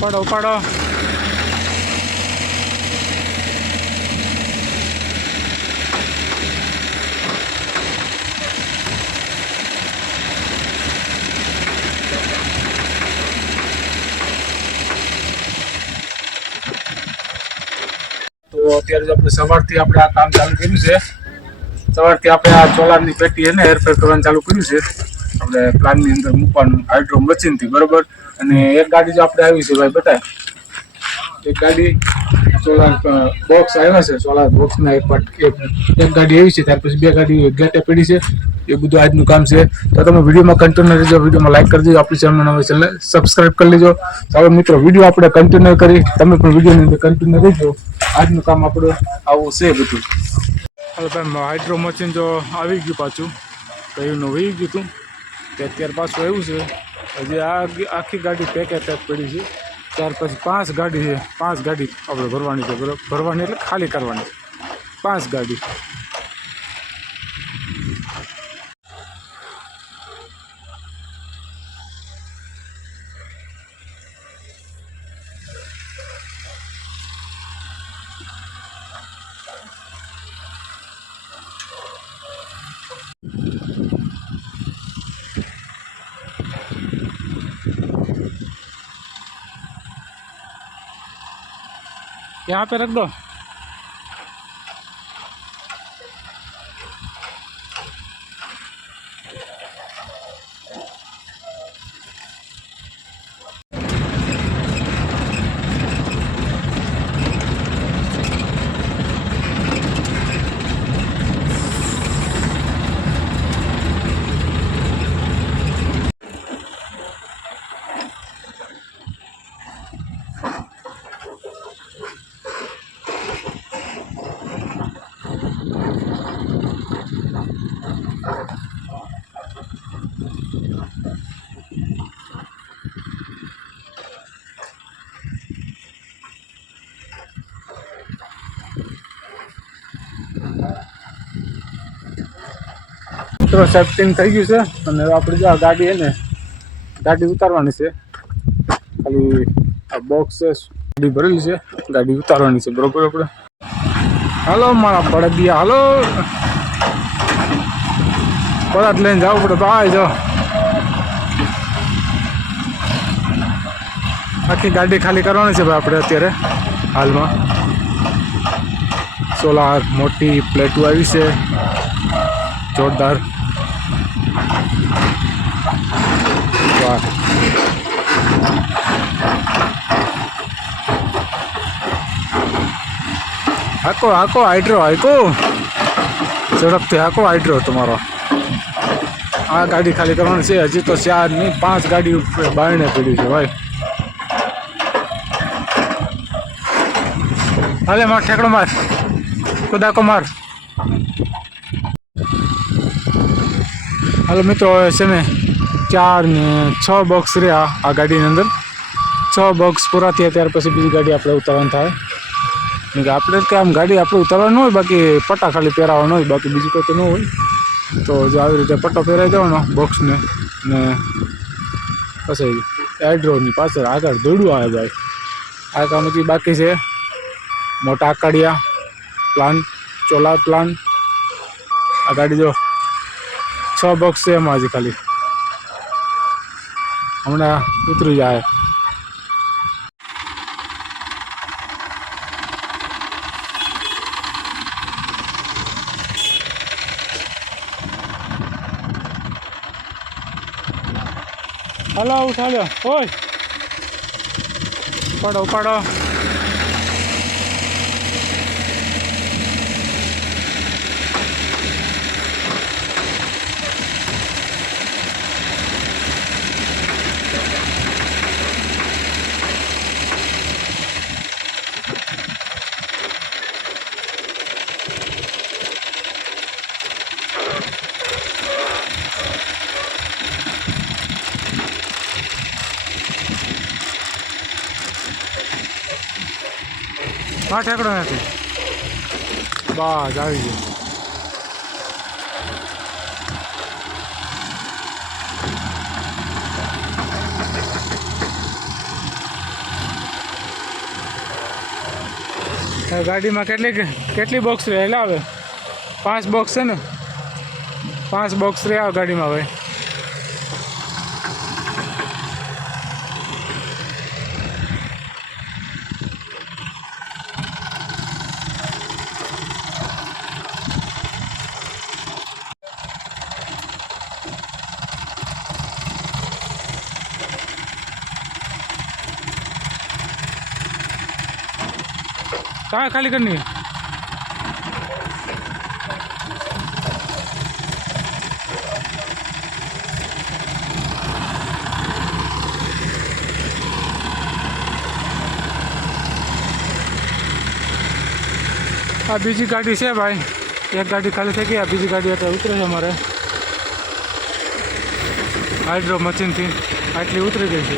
ઉપાડો ઉપાડો. તો અત્યારે જો આપણે સવારથી આપણે આ કામ ચાલુ કર્યું છે. સવારથી આપણે આ ચોલારની પેટી એને હેરફેર કરવાનું ચાલુ કર્યું છે. આપણે પ્લાનની અંદર મૂકવાનું હાઇડ્રો મશીનથી બરોબર? અને એક ગાડી જો આપણે આવી છે ભાઈ, બતાય. એક ગાડી સોલાર બોક્સ આવ્યા છે સોલાર બોક્સના એક એક ગાડી આવી છે, ત્યાર પછી બે ગાડી ગેટે પડી છે. એ બધું આજનું કામ છે. તો તમે વિડીયોમાં કન્ટિન્યુ રહેજો, વિડીયોમાં લાઈક કરી દેજો, આપણી ચેનલ નવી ચેનલ સબસ્ક્રાઇબ કરી લેજો. ચાલો મિત્રો, વીડિયો આપણે કન્ટિન્યુ કરી, તમે પણ વિડીયોની અંદર કન્ટિન્યુ રહેજો. આજનું કામ આપણું આવું છે બધું. હવે ભાઈ હાઇડ્રો મશીન જો આવી ગયું પાછું કયું વહી ગયું હતું. તે અત્યારે પાછું આવ્યું છે. હજી આ આખી ગાડી પેકે પેક પડી છે. ત્યાર પછી પાંચ ગાડી છે. પાંચ ગાડી આપણે ભરવાની છે, બરોબર? ભરવાની એટલે ખાલી કરવાની પાંચ ગાડી. यहाँ पे रख दो મિત્રો સેફ્ટિંગ થઈ ગયું છે. અને આપણે જો ગાડી એને ગાડી ઉતારવાની છે. ખાલી આ બોક્સ છે, ગાડી ભરેલી છે. ગાડી ઉતારવાની છે, બરોબર આપણે? હાલો, મારા પડદિયા, હાલો. પદાર્થ લઈને જવું પડે તો આ જો. આખી ગાડી ખાલી કરવાની છે ભાઈ આપણે અત્યારે, હાલમાં. સોલાર મોટી પ્લેટો આવી છે. જોરદાર. વાહ હાકો હાકો હાઇડ્રો હાકો ઝડપથી હાકો હાઇડ્રો તમારો. આ ગાડી ખાલી કરવાની છે, હજી તો ચારની પાંચ ગાડી બારણે પડી છે, ભાઈ. હાલે, માર ઠેકડો માર. કુદાકો માર. હાલો, મિત્રો છે ને ચાર ને છ બોક્સ રહ્યા આ ગાડીની અંદર છ બોક્સ પૂરા થયા ત્યાર પછી બીજી ગાડી આપણે ઉતારવાની થાય કેમ કે આપણે કે આમ ગાડી આપણે ઉતારવાનું હોય બાકી પટ્ટા ખાલી પહેરાવવાનો હોય બાકી બીજું કંઈ તો ન હોય તો જો આવી રીતે પટ્ટો પહેરાવી દેવાનો બોક્સને ને પછી એડ્રોની પાછળ આગળ દોડવું આવે ભાઈ આ કામ હજી બાકી છે મોટા આકાડિયા પ્લાન ચોલા પ્લાન આ ગાડી જો છ બોક્સ છે એમાં હજી ખાલી હમણાં ઉતરી જાય. હલો ઉઠાડ્યો. ઓય. ઉપાડો ઉપાડો. गाड़ी में केटली केटली बॉक्स रहे पाँच बॉक्स है ना. पाँच बॉक्स रहे गाड़ी में भाई. कहाँ खाली करनी है આ બીજી ગાડી છે ભાઈ એક ગાડી ખાલી થઈ ગઈ આ બીજી ગાડી અત્યારે ઉતરે છે અમારે હાઇડ્રો મશીનથી આટલી ઉતરી ગઈ છે